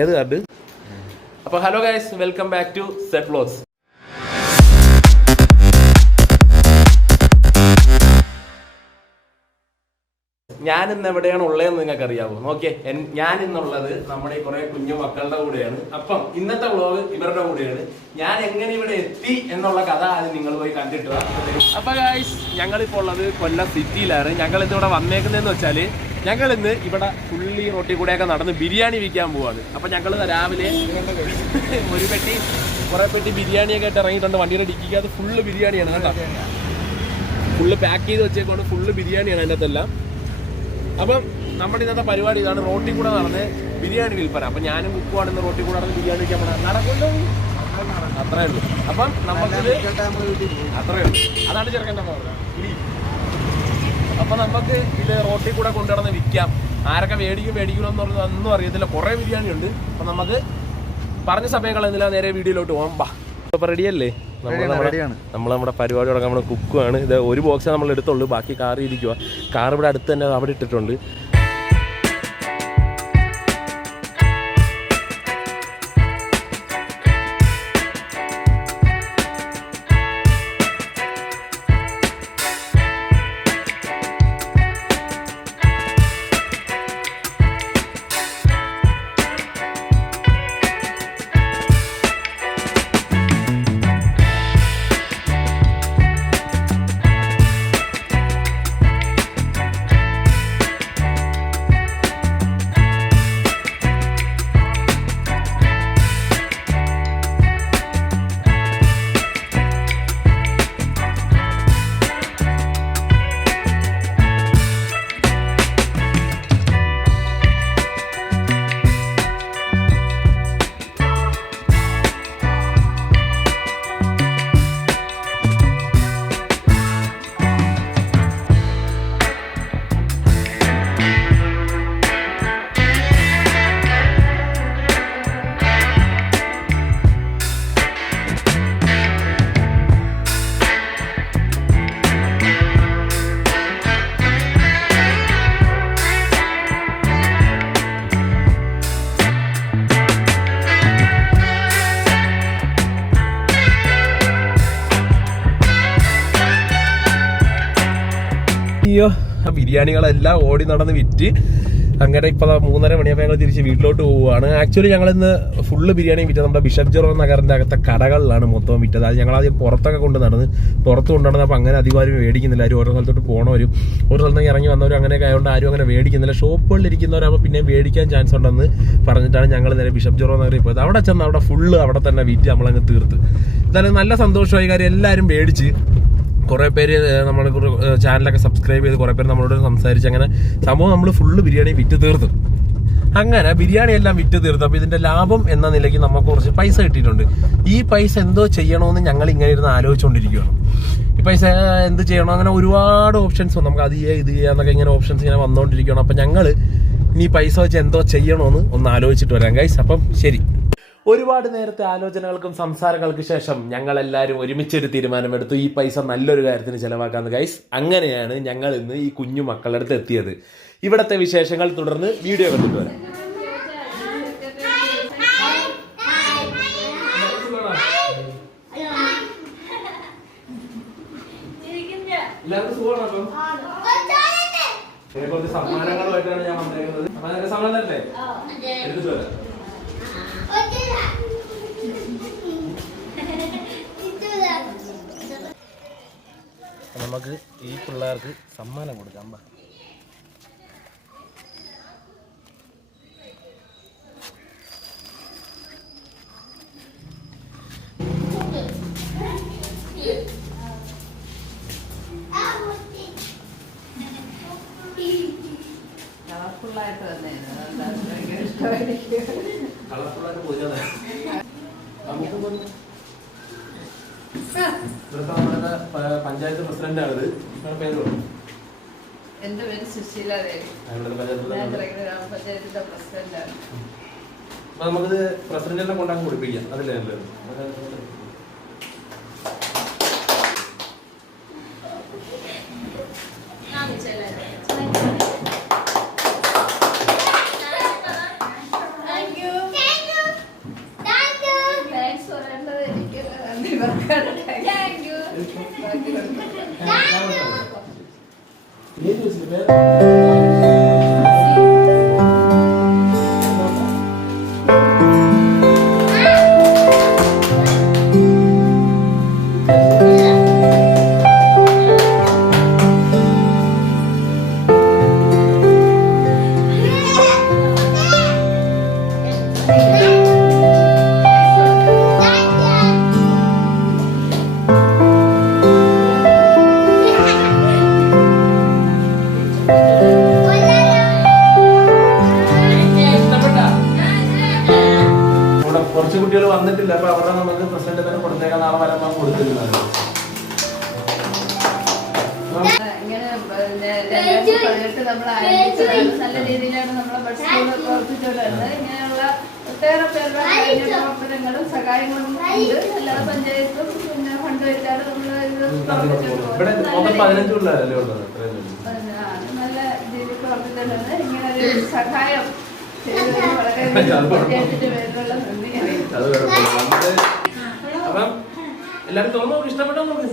ഏത് കാർഡ്? അപ്പോൾ hello guys, welcome back to set vlogs. ഞാൻ ഇന്ന് എവിടെയാണ് ഉള്ളതെന്ന് നിങ്ങൾക്ക് അറിയാമോ? നോക്കിയേ, ഞാൻ ഇന്നുള്ളത് നമ്മുടെ കുറെ കുഞ്ഞു മക്കളുടെ കൂടെയാണ്. അപ്പം ഇന്നത്തെ വ്ലോഗ് ഇവരുടെ കൂടെയാണ്. ഞാൻ എങ്ങനെ ഇവിടെ എത്തി എന്നുള്ള കഥ അത് നിങ്ങൾ പോയി കണ്ടിട്ട് വാ. അപ്പൊ ഗൈസ്, ഞങ്ങളിപ്പോൾ ഉള്ളത് കൊല്ലം സിറ്റിയിലാണ്. ഞങ്ങൾ ഇന്നിവിടെ വന്നേക്കുന്നതെന്ന് വെച്ചാൽ ഞങ്ങൾ ഇന്ന് ഇവിടെ ഫുള്ളി റോട്ടിൽ കൂടെയൊക്കെ നടന്ന് ബിരിയാണി വിൽക്കാൻ പോവാണ്. അപ്പം ഞങ്ങൾ രാവിലെ കുറെ പെട്ടി ബിരിയാണിയൊക്കെ ആയിട്ട് ഇറങ്ങിയിട്ടുണ്ട്. വണ്ടിയുടെ ഡിക്കിക്കകത്ത് ഫുള്ള് ബിരിയാണിയാണ് കേട്ടോ. ഫുള്ള് പാക്ക് ചെയ്ത് വെച്ചേക്കൊണ്ട് ഫുള്ള് ബിരിയാണിയാണ് അതിൻ്റെ അകത്തെല്ലാം. അപ്പം നമ്മുടെ ഇന്നത്തെ പരിപാടി ഇതാണ്, റോട്ടിൽ കൂടെ നടന്ന് ബിരിയാണി വിൽപ്പന. അപ്പം ഞാനും കുക്കുവാണ് ഇന്ന് റോട്ടിൽ കൂടെ നടന്ന് ബിരിയാണി വിൽക്കാൻ പോകണം. നടക്കുമല്ലോ, അത്രേ ഉള്ളൂ. അപ്പം നമുക്കിത് അത്രേ ഉള്ളൂ, അതാണ് ചെറുക്കൻ്റെ പറഞ്ഞത്. അപ്പം നമുക്ക് ഇത് റോട്ടിൽ കൂടെ കൊണ്ടുനടന്ന് വിൽക്കാം. ആരൊക്കെ മേടിക്കണമെന്ന് പറഞ്ഞത് ഒന്നും അറിയത്തില്ല. കുറേ ബിരിയാണി ഉണ്ട്. അപ്പം നമുക്ക് പറഞ്ഞ സമയം കളയുന്നില്ല, നേരെ വീഡിയോയിലോട്ട് പോകാം. ബാ, ഇപ്പം റെഡിയല്ലേ? നമ്മുടെ പരിപാടി തുടങ്ങാൻ നമ്മുടെ കുക്കുവാണ്. ഇത് ഒരു ബോക്സേ നമ്മൾ എടുത്തുള്ളൂ, ബാക്കി കാർ ഇരിക്കുക. കാർ ഇവിടെ അടുത്ത് തന്നെ അവിടെ ഇട്ടിട്ടുണ്ട്. ബിരിയാണികളെല്ലാം ഓടി നടന്ന് വിറ്റ് അങ്ങനെ ഇപ്പൊ 3:30 മണിയാകുമ്പോൾ ഞങ്ങൾ തിരിച്ച് വീട്ടിലോട്ട് പോവുകയാണ്. ആക്ച്വലി ഞങ്ങളിന്ന് ഫുള്ള് ബിരിയാണി വിറ്റത് നമ്മുടെ ബിഷപ്പ് ജെറോം നഗറിന്റെ അകത്തെ കടകളിലാണ് മൊത്തം വിറ്റത്. അത് ഞങ്ങൾ ആദ്യം പുറത്തൊക്കെ കൊണ്ട് നടന്ന് അപ്പോൾ അങ്ങനെ അധികം ആരും മേടിക്കുന്നില്ല. ആരും ഓരോ സ്ഥലത്തോട്ട് പോകണവരും ഓരോ സ്ഥലത്ത് ഇറങ്ങി വന്നവരും അങ്ങനെയൊക്കെ ആയതുകൊണ്ട് ആരും അങ്ങനെ മേടിക്കുന്നില്ല. ഷോപ്പുകളിൽ ഇരിക്കുന്നവരാകുമ്പോൾ പിന്നെ മേടിക്കാൻ ചാൻസ് ഉണ്ടെന്ന് പറഞ്ഞിട്ടാണ് ഞങ്ങൾ നേരെ ബിഷപ്പ് ജെറോം നഗറിൽ പോയത്. അവിടെ ചെന്ന് അവിടെ ഫുള്ള് അവിടെ തന്നെ വിറ്റ് നമ്മളങ്ങ് തീർത്ത്. എന്തായാലും നല്ല സന്തോഷമായി. കാര്യം എല്ലാവരും മേടിച്ച്, കുറേ പേര് നമ്മുടെ ചാനലൊക്കെ സബ്സ്ക്രൈബ് ചെയ്ത് കുറേ പേര് നമ്മളോട് സംസാരിച്ച് അങ്ങനെ സംഭവം നമ്മൾ ഫുള്ള് ബിരിയാണി വിറ്റ് തീർത്തു. അങ്ങനെ ബിരിയാണി എല്ലാം വിറ്റ് തീർത്തു. അപ്പോൾ ഇതിന്റെ ലാഭം എന്ന നിലയ്ക്ക് നമുക്ക് കുറച്ച് പൈസ കിട്ടിയിട്ടുണ്ട്. ഈ പൈസ എന്തോ ചെയ്യണമെന്ന് ഞങ്ങൾ ഇങ്ങനെ ഇരുന്ന് ആലോചിച്ചുകൊണ്ടിരിക്കുകയാണ്. ഈ പൈസ എന്ത് ചെയ്യണം, അങ്ങനെ ഒരുപാട് ഓപ്ഷൻസ് വന്നു. നമുക്ക് അത് ചെയ്യാം ഇത് ചെയ്യാന്നൊക്കെ ഇങ്ങനെ ഓപ്ഷൻസ് ഇങ്ങനെ വന്നുകൊണ്ടിരിക്കുകയാണ്. അപ്പം ഞങ്ങൾ ഇനി പൈസ വെച്ച് എന്തോ ചെയ്യണമെന്ന് ഒന്ന് ആലോചിച്ചിട്ട് വരാം ഗൈസ്. അപ്പം ശരി. ഒരുപാട് നേരത്തെ ആലോചനകൾക്കും സംസാരങ്ങൾക്കും ശേഷം ഞങ്ങൾ എല്ലാവരും ഒരുമിച്ചൊരു തീരുമാനമെടുത്തു, ഈ പൈസ നല്ലൊരു കാര്യത്തിന് ചെലവാക്കാന്ന് ഗൈസ്. അങ്ങനെയാണ് ഞങ്ങൾ ഇന്ന് ഈ കുഞ്ഞു മക്കളുടെ അടുത്ത് എത്തിയത്. ഇവിടത്തെ വിശേഷങ്ങൾ തുടർന്ന് വീഡിയോ കണ്ടിട്ട് വരാം. എല്ലാവർക്കും സുഖമാണ്. അപ്പം കുറച്ച് സമ്മാനങ്ങളുമായിട്ടാണ് ഞാൻ വന്നേക്കുന്നത്. അപ്പം സമ്മാനം തരല്ലേ? എടുത്തിട്ട് വരാം. നമുക്ക് ഈ പിള്ളേർക്ക് സമ്മാനം കൊടുക്കാം. കളർഫുള്ളായിട്ട് തന്നെ കളർഫുള്ളായിട്ട് പോയില്ലേ? പഞ്ചായത്ത് പ്രസിഡന്റാണ്. എന്റെ പേര് സുശീല ദേവി. ഗ്രാമപഞ്ചായത്തിന്റെ പ്രസിഡന്റാണ്. നമുക്കിത് പ്രസിഡന്റിനെ കൊണ്ടാകും കൊടുപ്പിക്കാം. അതല്ലേ നല്ലത്. കുറച്ച് കുട്ടികൾ വന്നിട്ടില്ല, അപ്പൊ അവിടെ നമുക്ക് പ്രസിഡന്റ് തന്നെ കൊടുത്തേക്കാൻ നാളെ വരാൻ കൊടുത്തിരുന്നത്. ഇങ്ങനെ 2018 നമ്മൾ ആരംഭിച്ചതാണ്. നല്ല രീതിയിലാണ് നമ്മളെ ബഡ്സ്കൂൾ പ്രവർത്തിച്ചുകൊണ്ടിരുന്നത്. ഇങ്ങനെയുള്ള ഒട്ടേറെ പേരുടെ പ്രവർത്തനങ്ങളും സഹായങ്ങളും ഉണ്ട്. എല്ലാ പഞ്ചായത്തും പിന്നെ ഫണ്ട് വെച്ചാണ് നമ്മൾ ഇത് പ്രവർത്തിച്ചുകൊണ്ടിരുന്നത്. നല്ല രീതിയിൽ പ്രവർത്തിച്ചിട്ടുണ്ട്. ഇങ്ങനെ ഒരു സഹായം അപ്പം എല്ലാരും തോന്നുന്നു ഇഷ്ടപ്പെട്ടോ നമുക്ക്.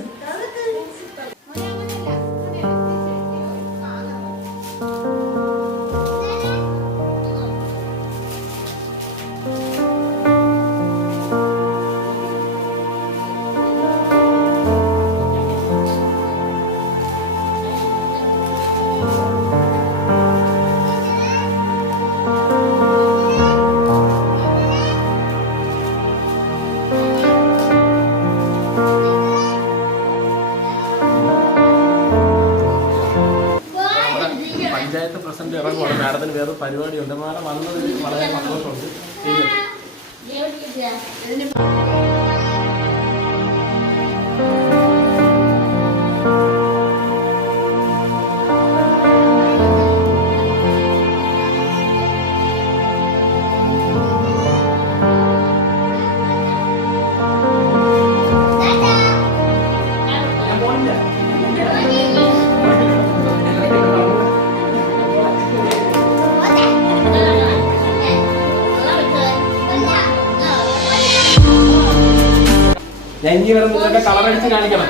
പഞ്ചായത്ത് പ്രസിഡന്റ് ഇറങ്ങുവാണ്. മാഡത്തിന് വേറെ പരിപാടിയുണ്ട്. മാഡം വന്നതിൽ വളരെ സന്തോഷമുണ്ട്. ഞാൻ ഇനി വരുന്നതൊക്കെ കളറടിച്ച് കാണിക്കണം.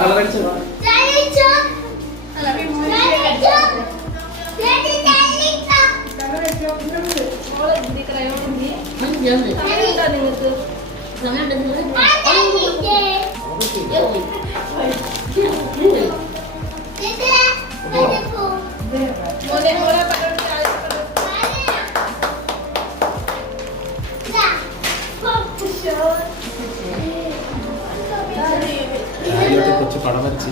കളറടിച്ചു കൊച്ചു പടം വരച്ച്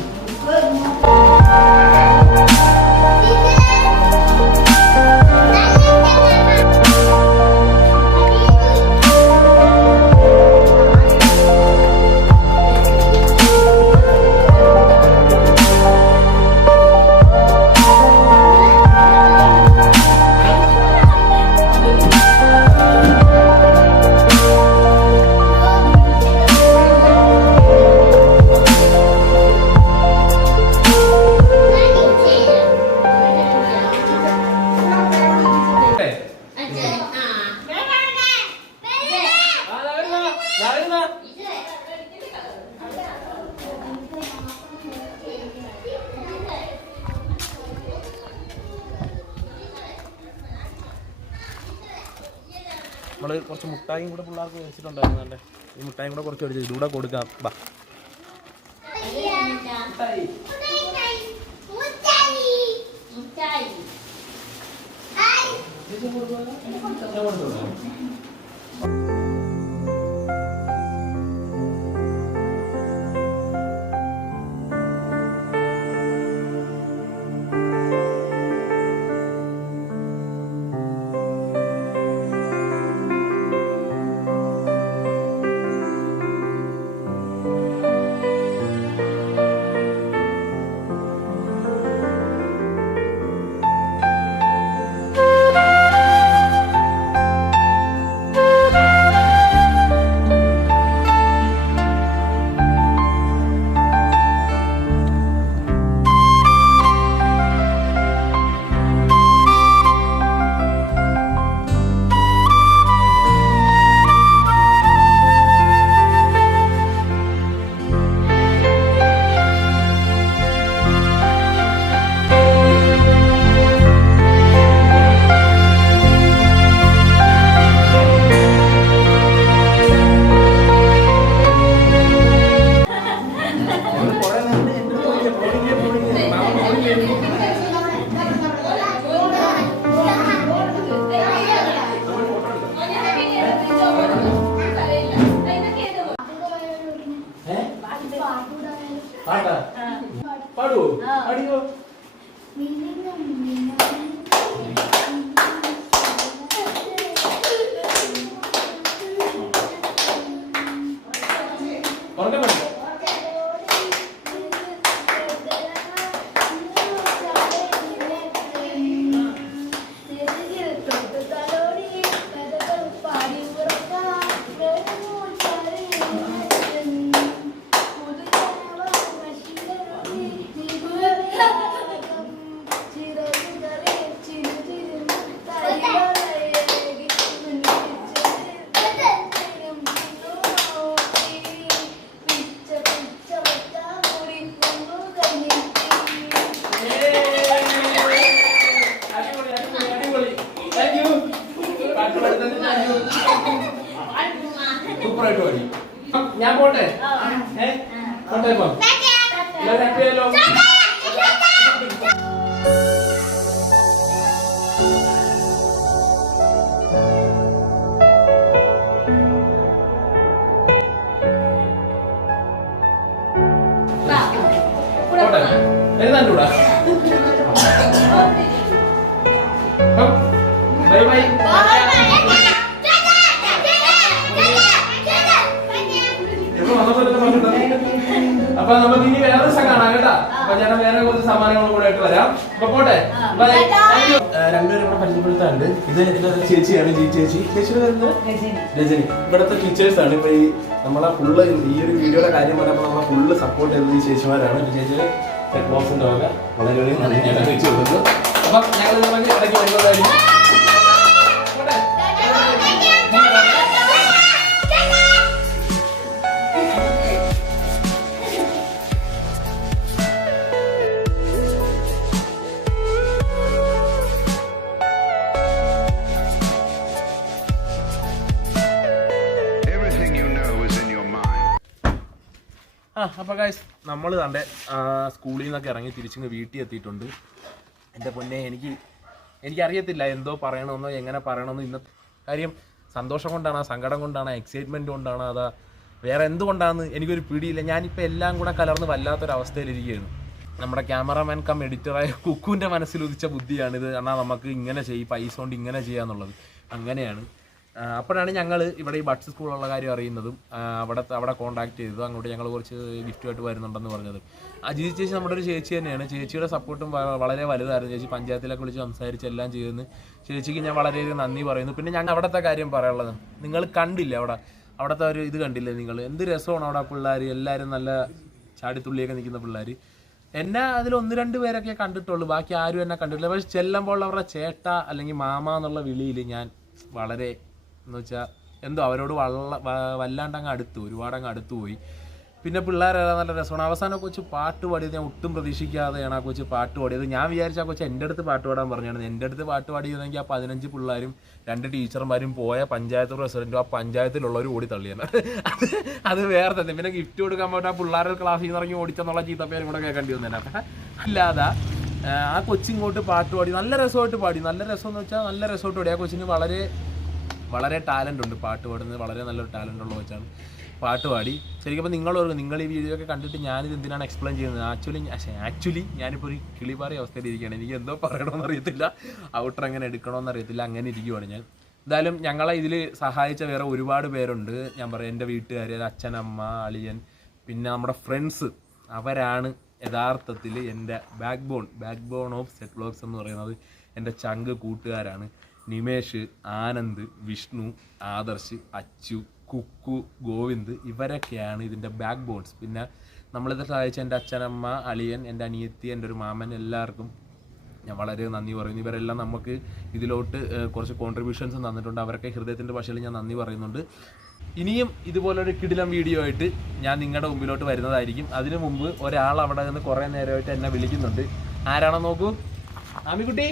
നമ്മൾ കുറച്ച് മുട്ടായും കൂടെ പിള്ളേർക്ക് വെച്ചിട്ടുണ്ടായിരുന്നു. അല്ലേ, ഈ മുട്ടായും കൂടെ കുറച്ച് മേടിച്ചു ഇതിലൂടെ കൊടുക്കാം. ബാ പാടുവോ? പാടിയോ? ഉറക്കം വേണ്ട. സൂപ്പറായിട്ട് പാടി. ഞാൻ പോട്ടെ? പോട്ടെ ഇപ്പം എല്ലാവരും ഹാപ്പി ആയല്ലോ. പോട്ടെ എഴുതാണ്ടൂടാ. Bye bye. അപ്പൊ നമുക്ക് ഇനി വേറെ ദിവസം കാണാം കേട്ടാ. അപ്പൊ ഞാൻ വേറെ കുറച്ച് സമ്മാനങ്ങളും കൂടെ ആയിട്ട് വരാം. അപ്പൊ പോട്ടെ. രണ്ടുപേരും ഇവിടെ പരിചയപ്പെടുത്താറുണ്ട്. ഇത് ചേച്ചിയാണ്, ചേച്ചിയുടെ പേര് രജനി. ഇവിടുത്തെ ടീച്ചേഴ്സ് ആണ്. ഇപ്പൊ ഈ നമ്മളെ ഫുള്ള് ഈ ഒരു വീഡിയോയുടെ കാര്യം പറഞ്ഞപ്പോൾ നമ്മളെ ഫുള്ള് സപ്പോർട്ട് ചെയ്തത് ഈ ചേച്ചിമാരാണ്. ചേച്ചി സെറ്റ് ബോക്സിന്റെ വക വളരെ നന്ദി ഞാൻ വെച്ച് കൊടുത്തു. അപ്പൊ ഞങ്ങൾ ഇടയ്ക്ക് വരുന്നതായിരിക്കും. അപ്പൊ ഗൈസ് നമ്മൾ തന്റെ സ്കൂളിൽ നിന്നൊക്കെ ഇറങ്ങി തിരിച്ചിങ്ങ് വീട്ടിൽ എത്തിയിട്ടുണ്ട്. എൻ്റെ പൊന്നെ എനിക്കറിയത്തില്ല എന്തോ പറയണമെന്നോ എങ്ങനെ പറയണമെന്നോ. ഇന്നത്തെ കാര്യം സന്തോഷം കൊണ്ടാണ്, സങ്കടം കൊണ്ടാണ്, എക്സൈറ്റ്മെന്റ് കൊണ്ടാണ്, അതാ വേറെ എന്തുകൊണ്ടാണെന്ന് എനിക്കൊരു പിടിയില്ല. ഞാനിപ്പോൾ എല്ലാം കൂടെ കലർന്ന് വല്ലാത്തൊരവസ്ഥയിലിരിക്കുകയാണ്. നമ്മുടെ ക്യാമറാമാൻ കം എഡിറ്ററായ കുക്കുവിൻ്റെ മനസ്സിൽ ഉദിച്ച ബുദ്ധിയാണിത്. എന്നാൽ നമുക്ക് ഇങ്ങനെ പൈസ കൊണ്ട് ഇങ്ങനെ ചെയ്യാന്നുള്ളത് അങ്ങനെയാണ്. അപ്പോഴാണ് ഞങ്ങൾ ഇവിടെ ഈ ബഡ്സ് സ്കൂളുള്ള കാര്യം അറിയുന്നതും അവിടെ കോൺടാക്ട് ചെയ്തതും. അങ്ങോട്ട് ഞങ്ങൾ കുറച്ച് ഗിഫ്റ്റുമായിട്ട് വരുന്നുണ്ടെന്ന് പറഞ്ഞത്. അജിത് ചേച്ചി നമ്മുടെ ഒരു ചേച്ചി തന്നെയാണ്. ചേച്ചിയുടെ സപ്പോർട്ടും വളരെ വലുതായിരുന്നു. ചേച്ചി പഞ്ചായത്തിലൊക്കെ വിളിച്ച് സംസാരിച്ച് എല്ലാം ചെയ്യുന്നു. ചേച്ചിക്ക് ഞാൻ വളരെയധികം നന്ദി പറയുന്നു. പിന്നെ ഞാൻ അവിടുത്തെ കാര്യം പറയാനുള്ളത്, നിങ്ങൾ കണ്ടില്ല അവിടുത്തെ ഒരു ഇത് കണ്ടില്ലേ നിങ്ങൾ? എന്ത് രസമാണ് അവിടെ പിള്ളേർ എല്ലാവരും നല്ല ചാടിത്തുള്ളിയൊക്കെ നിൽക്കുന്ന പിള്ളേർ. എന്നെ അതിൽ 1-2 പേരൊക്കെ കണ്ടിട്ടുള്ളൂ, ബാക്കി ആരും എന്നെ കണ്ടിട്ടില്ല. പക്ഷെ ചെല്ലുമ്പോൾ അവരുടെ ചേട്ട അല്ലെങ്കിൽ മാമ എന്നുള്ള വിളിയിൽ ഞാൻ വളരെ എന്ന് വെച്ചാൽ എന്തോ അവരോട് വല്ലാണ്ട് അങ്ങ് ഒരുപാട് അങ്ങ് അടുത്ത് പോയി. പിന്നെ പിള്ളേരെല്ലാം നല്ല രസമാണ്. അവസാനം കൊച്ച് പാട്ട് പാടിയത് ഞാൻ ഒട്ടും പ്രതീക്ഷിക്കാതെയാണ് ആ കൊച്ച് പാട്ട് പാടിയത്. ഞാൻ വിചാരിച്ച ആ കൊച്ച് എൻ്റെ അടുത്ത് പാട്ട് പാടാൻ പറഞ്ഞാണ്. എൻ്റെ അടുത്ത് പാട്ട് പാടിയതെങ്കിൽ ആ 15 പിള്ളേരും 2 ടീച്ചർമാരും പോയ പഞ്ചായത്ത് പ്രസിഡന്റും ആ പഞ്ചായത്തിലുള്ളവർ ഓടി തള്ളിയാണ്. അത് വേറെ തന്നെ. പിന്നെ ഗിഫ്റ്റ് കൊടുക്കാൻ പോയിട്ട് ആ പിള്ളേരുടെ ക്ലാസ്സിൽ നിന്ന് ഇറങ്ങി ഓടിച്ചെന്നുള്ള ചീത്തപ്പേരും കൂടെ കേൾക്കേണ്ടി വന്നേനെ. അപ്പം അല്ലാതെ ആ കൊച്ചിങ്ങോട്ട് പാട്ട് പാടി നല്ല രസമായിട്ട് പാടി. നല്ല രസം എന്ന് വെച്ചാൽ നല്ല രസമായിട്ട് പാടി. ആ കൊച്ചിന് വളരെ ടാലൻ്റ് ഉണ്ട്. പാട്ട് പാടുന്നത് വളരെ നല്ലൊരു ടാലൻ്റ് ഉള്ള വെച്ചാണ് പാട്ട് പാടി. ശരിക്കും അപ്പോൾ നിങ്ങൾ ഈ വീഡിയോ ഒക്കെ കണ്ടിട്ട് ഞാനിത് എന്തിനാണ് എക്സ്പ്ലെയിൻ ചെയ്യുന്നത്? ആക്ച്വലി ഞാനിപ്പോൾ ഒരു കിളിപാറി അവസ്ഥയിലിരിക്കുകയാണ്. എനിക്ക് എന്തോ പറയണമെന്ന് അറിയത്തില്ല, ഔട്ടർ എങ്ങനെ എടുക്കണമെന്ന് അറിയത്തില്ല, അങ്ങനെ ഇരിക്കുവാണ് ഞാൻ. എന്തായാലും ഞങ്ങളെ ഇതിൽ സഹായിച്ച വേറെ ഒരുപാട് പേരുണ്ട്. ഞാൻ പറയാം, എൻ്റെ വീട്ടുകാർ, അച്ഛൻ, അമ്മ, അളിയൻ, പിന്നെ നമ്മുടെ ഫ്രണ്ട്സ്, അവരാണ് യഥാർത്ഥത്തിൽ എൻ്റെ backbone of set vlogs എന്ന് പറയുന്നത്. എൻ്റെ ചങ്ക് കൂട്ടുകാരാണ്. നിമേഷ്, ആനന്ദ്, വിഷ്ണു, ആദർശ്, അച്ചു, കുക്കു, ഗോവിന്ദ്, ഇവരൊക്കെയാണ് ഇതിൻ്റെ ബാക്ക് ബോൺസ്. പിന്നെ നമ്മളിത് സഹായിച്ച എൻ്റെ അച്ഛനമ്മ, അളിയൻ, എൻ്റെ അനിയത്തി, എൻ്റെ ഒരു മാമൻ, എല്ലാവർക്കും ഞാൻ വളരെ നന്ദി പറയുന്നു. ഇവരെല്ലാം നമുക്ക് ഇതിലോട്ട് കുറച്ച് കോൺട്രിബ്യൂഷൻസ് തന്നിട്ടുണ്ട്. അവരൊക്കെ ഹൃദയത്തിൻ്റെ ഭാഷയിൽ ഞാൻ നന്ദി പറയുന്നുണ്ട്. ഇനിയും ഇതുപോലൊരു കിടിലം വീഡിയോ ആയിട്ട് ഞാൻ നിങ്ങളുടെ മുമ്പിലോട്ട് വരുന്നതായിരിക്കും. അതിനു മുമ്പ് ഒരാൾ അവിടെ നിന്ന് കുറേ നേരമായിട്ട് എന്നെ വിളിക്കുന്നുണ്ട്. ആരാണോ നോക്കൂ? ആമിക്കുട്ടി,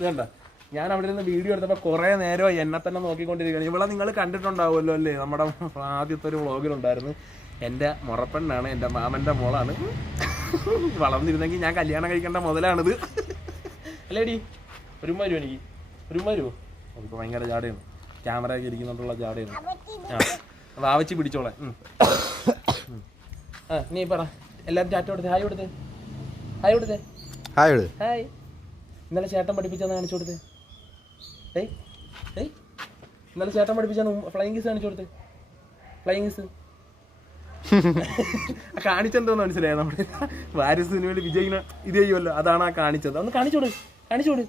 വേണ്ട, ഞാൻ അവിടെ നിന്ന് വീഡിയോ എടുത്തപ്പോൾ കുറേ നേരമായി എന്നെ തന്നെ നോക്കിക്കൊണ്ടിരിക്കുകയാണ്. ഇവിടെ നിങ്ങൾ കണ്ടിട്ടുണ്ടാവുമല്ലോ അല്ലേ, നമ്മുടെ ആദ്യത്തെ ഒരു വ്ളോഗിലുണ്ടായിരുന്നു. എൻ്റെ മുറപ്പെണ്ണാണ്, എൻ്റെ മാമൻ്റെ മോളാണ്. വളർന്നിരുന്നെങ്കിൽ ഞാൻ കല്യാണം കഴിക്കേണ്ട മുതലാണിത്. അല്ലേടി? ഒരു മരുമോ എനിക്ക് ഒരു വരുമോ? അതിപ്പോൾ ഭയങ്കര ജാടയാണ്, ക്യാമറ ഒക്കെ ഇരിക്കുന്നുണ്ടുള്ള ജാടയാണ്. ആ വാവച്ചി പിടിച്ചോളെ. ആ നീ പറ, എല്ലാവരും ടാറ്റ കൊടുത്തേ, ഹായ് കൊടുത്തേ, ഹായ് കൊടുത്തേ, ഹായ്. ഇന്നലെ ചേട്ടൻ പഠിപ്പിച്ചെന്ന് കാണിച്ചു കൊടുത്തേ. ഏയ് ഏയ് ഇന്നലെ ചേട്ടൻ പഠിപ്പിച്ചാന്ന് ഫ്ലൈങ് കിസ് കാണിച്ചു കൊടുത്തേ. ഫ്ലൈങ് കിസ് കാണിച്ചെന്തോന്ന് മനസ്സിലായോ? നമ്മുടെ വാരിസ് സിനിമയിൽ വിജയിക്കുന്ന ഇത് ചെയ്യുമല്ലോ, അതാണ് ആ കാണിച്ചത്. ഒന്ന് കാണിച്ചോട്, കാണിച്ചോട്.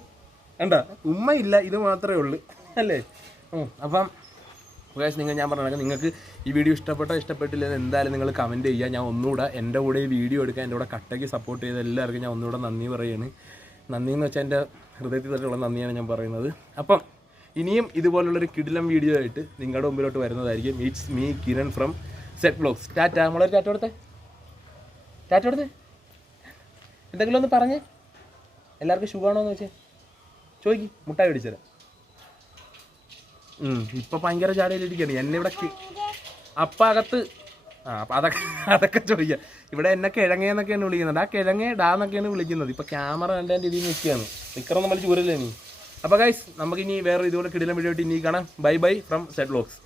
കണ്ട ഉമ്മയില്ല, ഇത് മാത്രമേ ഉള്ളൂ അല്ലേ? അപ്പം നിങ്ങൾ, ഞാൻ പറഞ്ഞ നിങ്ങൾക്ക് ഈ വീഡിയോ ഇഷ്ടപ്പെട്ടില്ലെന്ന് എന്തായാലും നിങ്ങൾ കമൻറ്റ് ചെയ്യുക. ഞാൻ ഒന്നുകൂടെ എൻ്റെ കൂടെ ഈ വീഡിയോ എടുക്കാൻ എൻ്റെ കൂടെ കട്ടയ്ക്ക് സപ്പോർട്ട് ചെയ്ത എല്ലാവർക്കും ഞാൻ ഒന്നുകൂടെ നന്ദി പറയുകയാണ്. നന്ദി എന്ന് വെച്ചാൽ എൻ്റെ ഹൃദയത്തിൽ തന്നെയുള്ള നന്ദിയാണ് ഞാൻ പറയുന്നത്. അപ്പം ഇനിയും ഇതുപോലുള്ളൊരു കിടിലം വീഡിയോ ആയിട്ട് നിങ്ങളുടെ മുമ്പിലോട്ട് വരുന്നതായിരിക്കും. It's me Kiran from set vlogs. Tata. നമ്മളൊരു ടാറ്റ കൊടുത്തേ, ടാറ്റ കൊടുത്തേ. എന്തെങ്കിലും ഒന്ന് പറഞ്ഞേ, എല്ലാവർക്കും സുഖമാണോ എന്ന് വെച്ചേ ചോദിക്ക്, മുട്ടായി പിടിച്ചേരാം. ഇപ്പൊ ഭയങ്കര ചാടയിലിരിക്കുകയാണ് എന്നെ ഇവിടെ. അപ്പം അകത്ത് അപ്പം അതൊക്കെ ചോദിക്കാം. ഇവിടെ എന്നെ കിഴങ്ങേന്നൊക്കെയാണ് വിളിക്കുന്നത്. ആ കിഴങ്ങേ ഡാന്നൊക്കെയാണ് വിളിക്കുന്നത്. ഇപ്പൊ ക്യാമറ കണ്ടതിൻ്റെ രീതിയിൽ നിൽക്കുകയാണ്. നിൽക്കണം നമ്മൾ ചൂരല്ലേ നീ. അപ്പോൾ ഗൈസ്, നമുക്കിനി വേറെ ഇതുപോലെ കിടിലം വീഡിയോ ആയിട്ട് ഇനി കാണാം. Bye bye from set vlogs.